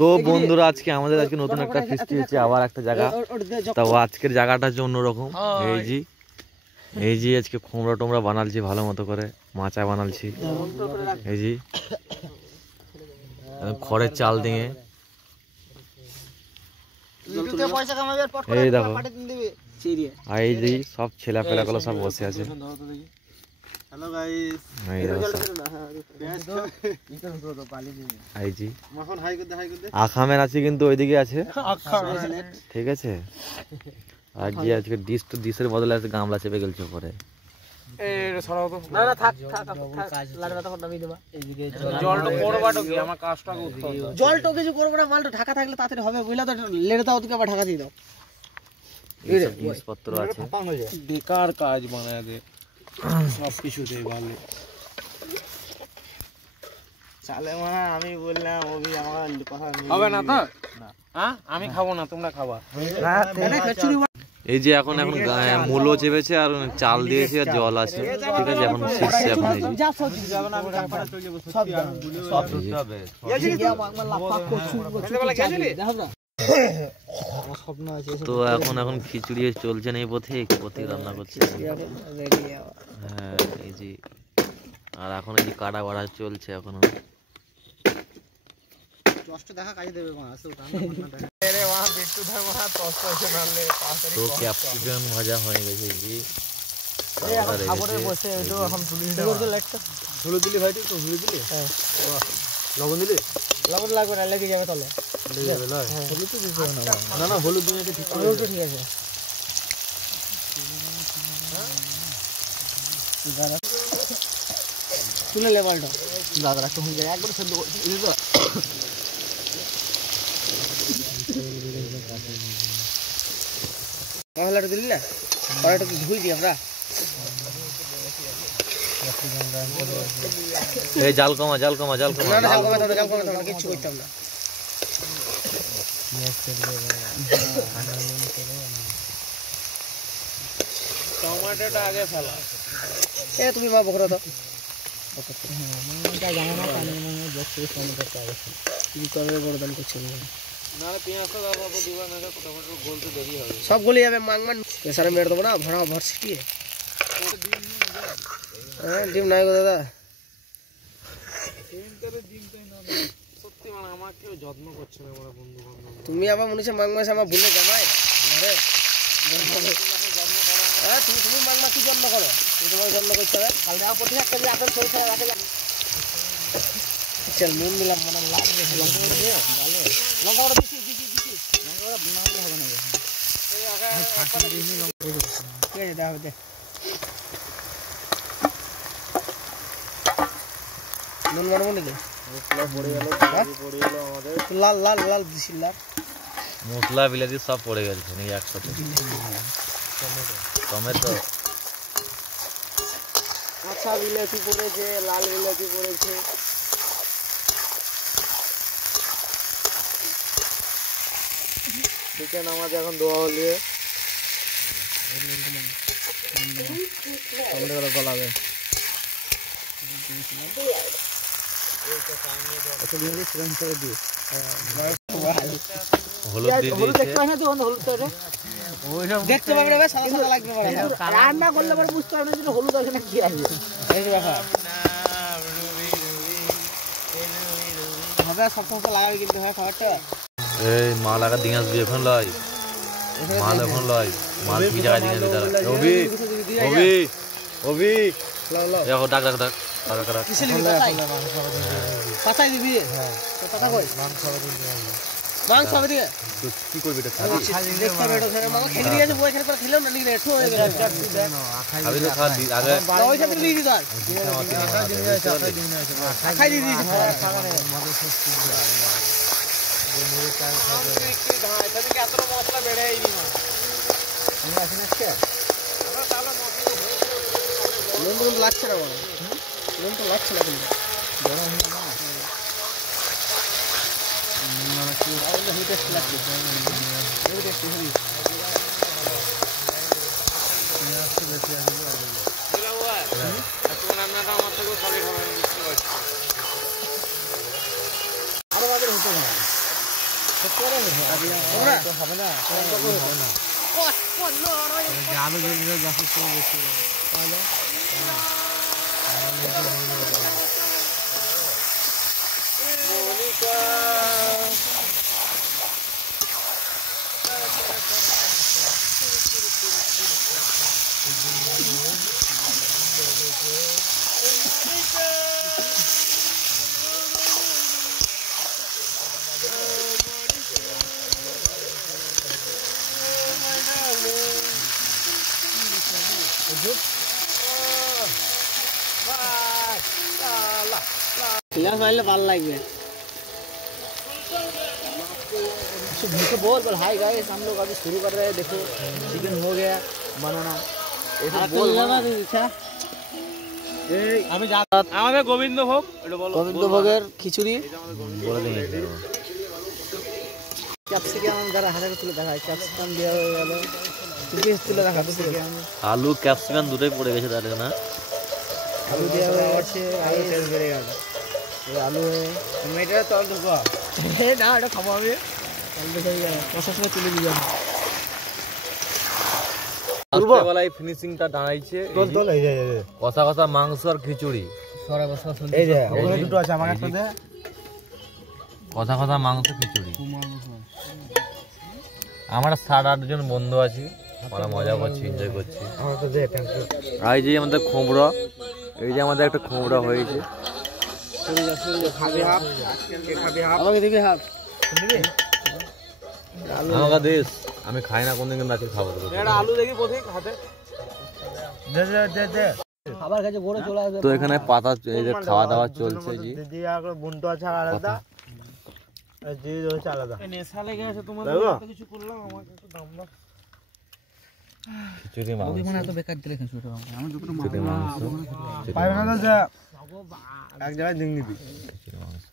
তো বন্ধুরা আজকে আমাদের নতুন একটা ফিস্টি হচ্ছে আবার একটা জায়গা। তাও আজকের জায়গাটা হচ্ছে অন্যরকম। এই যে আজকে খোমরা টোমরা বানালছি ভালো মতো করে, মাচা বানালছি। এই যে খড়ের চাল দিয়ে এই দেখো, আর এই যে সব ছেলা পেলা গুলো সব বসে আছে। আখামের আছে কিন্তু ওইদিকে আছে, ঠিক আছে। আর যে আজকে ডিশের বদলে আছে গামলা চেপে গেলছে পরে। জলটা কিছু করবো না, মালটা ঢাকা থাকলে তাড়াতাড়ি হবে বুঝলা তো। লেড়ে দাও ওদিকে আবার ঢাকা দিয়ে দাও। জিনিসপত্র আছে, বেকার কাজ বানায় দে সব কিছু দে ভালো চালে মানে আমি বললাম ওবি আমার কথা হবে না তো। হ্যাঁ আমি খাবো না, তোমরা খাবা। এই যে এখন মূলো চেপেছে আর চাল দিয়েছে আর জল আছে, ঠিক আছে। এখন শিখছে, এখন তো এখন খিচুড়ি চলছে না, এই পথে রান্না করছে। হ্যাঁ এই যে, আর এখন এই যে কাটা বাড়া চলছে এখনো। তো ক্যাপসিকাম ভাজা হয়ে গেছে, হলুদ দিলি ভাই, তো হলুদ দিলি, লবণ দিলি, লবণ লাগবে না, লেগে যাবে তলে। না না হলুদ দিলে ঠিক আছে। তুলে লে বলটা দাদা রাখতে হয়ে যায় একবার সেদ্ধ করছি তো। মশলাটা দিলি না, কড়াইটা তো ধুই দিই আমরা। এই জাল কমা না না, জাল কমা কিছু করতাম না। টমেটোটা আগে ফেলা। তুমি মা বকরা দাও। সব গলি যাবে, মাংমান প্রেসারে মেরে দেবো না, ভরা ভর ছিটিয়ে। হ্যাঁ ডিম নাই গো দাদা, সত্যি মানে আমার কেউ যত্ন করছে না আমার বন্ধু বান্ধব। তুমি আবার মনে হচ্ছে মাংমাস আমার ভুলে জামাই ঘরে। হ্যাঁ তুমি মাংমা কি জন্ম করো, তোমার জন্ম করতে হবে। চল নুন দিলাম, মানে লাগবে লঙ্কা দিছি নুন মারবো নাকি? লাল লাল লাল দিছি, লাল মশলা বিলাতি সব পড়ে গেছে নাকি একসাথে। টমেটো কাঁচা বিলাতি পড়েছে, লাল বিলাতি পড়েছে। চিকেন আমাদের এখন দোয়া হলে গলাবে। হলুদ দিয়ে দেখতে পাবে সাদা সাদা লাগবে, রান্না করলে পরে বুঝতে পারবে না হলুদ আছে না কি আছে। হবে সব সময় লাগাবে কিন্তু হয় খাবারটা। এই মাল আগা দিয়ে আসবি এখন লয়, মাল এখন লয়, মাল কি জায়গায় দিয়ে আসবি তারা। অভি দেখো ডাক পাতাই দিবি। মাংস হবে দিকে কি করবি এটা? দেখতে হবে এটা ধরে মামা খেলে দিয়েছে, বই এখানে করে খেলাম না নিলে একটু হয়ে গেল। খাবি তো খা আগে ওই সাথে দিয়ে দিত আর খাই দিয়ে দিয়েছে। মশলা বেড়ে নুন লাগছে না, নুন তো লাগছে না কিন্তু আরো আমাদের হতে হবে। আলু যদি যথেষ্ট বেশি प्लेयर फाइल भाলো লাগবে तो बोल बोल हाय गाइस हम लोग अभी शुरू कर रहे हैं देखो चिकन हो गया बनाना ऐसे बोल लगा दे इच्छा আমি আমাদের গোবিন্দভোগ এটা বলো গোবিন্দভোগের খিচুড়ি বলে দিন ক্যাপসিকাম যারা হাতে তুলে দেখায় ক্যাপসিকাম দেওয়া হয়ে গেল পিস তুলে দেখা আলু ক্যাপসিকাম দুটোই পড়ে গেছে তাহলে না আলু দেওয়া হয়ে গেছে আলু তেল বেড়ে গেল এই আলু টমেটো তল দেবো না এটা খাবো আমি তল দেখে কষার সময় তুলে দিয়ে যাবো রাত্রেবেলায় ফিনিশিংটা দাঁড়াইছে কষা কষা মাংস আর খিচুড়ি এই যে ওখানে দুটো আছে আমার একটা দে কষা কষা মাংস খিচুড়ি আমরা 7-8 জন বন্ধু আছি আমরা মজা করছি এনজয় করছি আমার তো দে আর এই যে আমাদের খোমড়া এই যে আমাদের একটা খোমড়া হয়েছে খাবি হাফ খাবি হাফ আমাকে দিবি হাফ দিবি আমাকে দেশ আমি খাই না কোনদিন কিন্তু আজকে খাবো এটা আলু দেখি পথে হাতে দে দে দে দে খাবার কাছে গড়ে চলে আসবে তো এখানে পাতা এই যে খাওয়া দাওয়া চলছে জি দিদি আর বন্ধু আছে আলাদা আর দিদি হচ্ছে আলাদা নেশা লেগে আছে তোমাদের এত কিছু করলাম আমাকে একটু দাম দাও খিচুড়ি মাংস মানে এত বেকার দিলে কেন শুরু আমার দুটো খিচুড়ি মাংস পাইবে না তো এক জায়গায় দিন নিবি খিচুড়ি মাংস